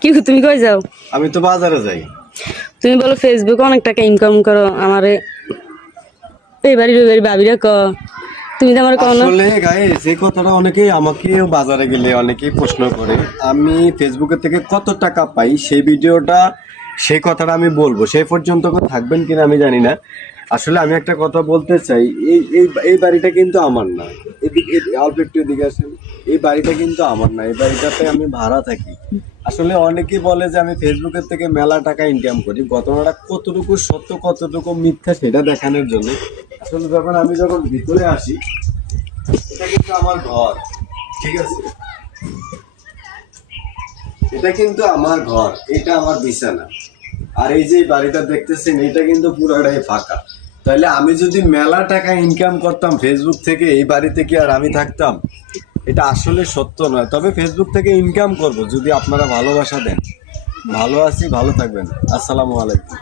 কি তুমি কই যাও? আমি তো বাজারে যাই। তুমি বলো ফেসবুকে অনেক টাকা ইনকাম করো, আমারে এইবারই ভাবিরা ক তুমি তো আমার কও না। আসলে গাইস এই কথাটা অনেকেই আমাকে বাজারে গেলে অনেকেই প্রশ্ন করে। আমি ফেসবুকে থেকে কত টাকা পাই সেই ভিডিওটা সেই কথাটা আমি বলবো, সেই পর্যন্ত থাকবেন কিনা আমি জানি না। আসলে আমি একটা কথা বলতে চাই, এই এই এই বাড়িটা কিন্তু আমার না। এদিকে অল্প একটু এদিকে আসেন। এই বাড়িটা কিন্তু আমার না, এই বাড়িটাতে আমি ভাড়া থাকি। আসলে অনেকেই বলে যে আমি ফেসবুকের থেকে মেলা টাকা ইনকাম করি, ঘটনাটা কতটুকু সত্য কতটুকু মিথ্যা সেটা দেখানোর জন্য। আসলে যখন ভিতরে আসি, এটা কিন্তু আমার ঘর, ঠিক আছে? এটা কিন্তু আমার ঘর, এটা আমার বিছানা। আর এই যে বাড়িটা দেখতেছেন এটা কিন্তু পুরোটাই ফাঁকা। তাহলে আমি যদি মেলা টাকা ইনকাম করতাম ফেসবুক থেকে, এই বাড়িতে কি আর আমি থাকতাম? এটা আসলে সত্য নয়। তবে ফেসবুক থেকে ইনকাম করব যদি আপনারা ভালোবাসা দেন। ভালো আছি, ভালো থাকবেন। আসসালামু আলাইকুম।